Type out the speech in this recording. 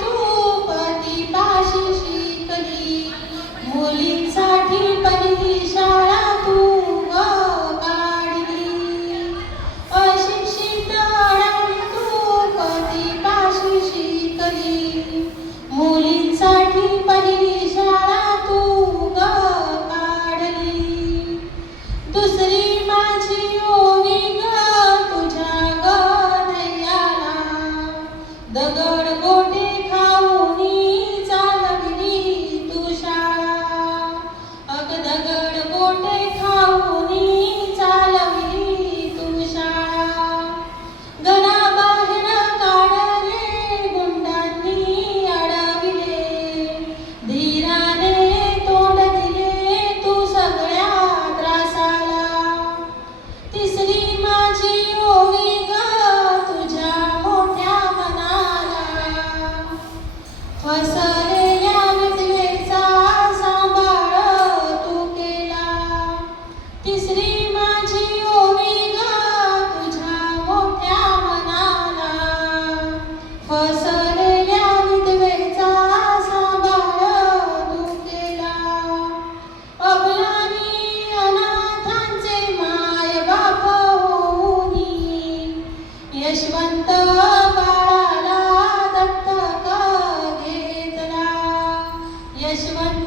तू पदी पाशी शिकली मुलींसाठी परी शाळा तू गाडली अशिक्षित राम तू कधी पाशी शिकली मुलींसाठी परी शाळा तू गाडली दुसरी The to Sasa Neste momento,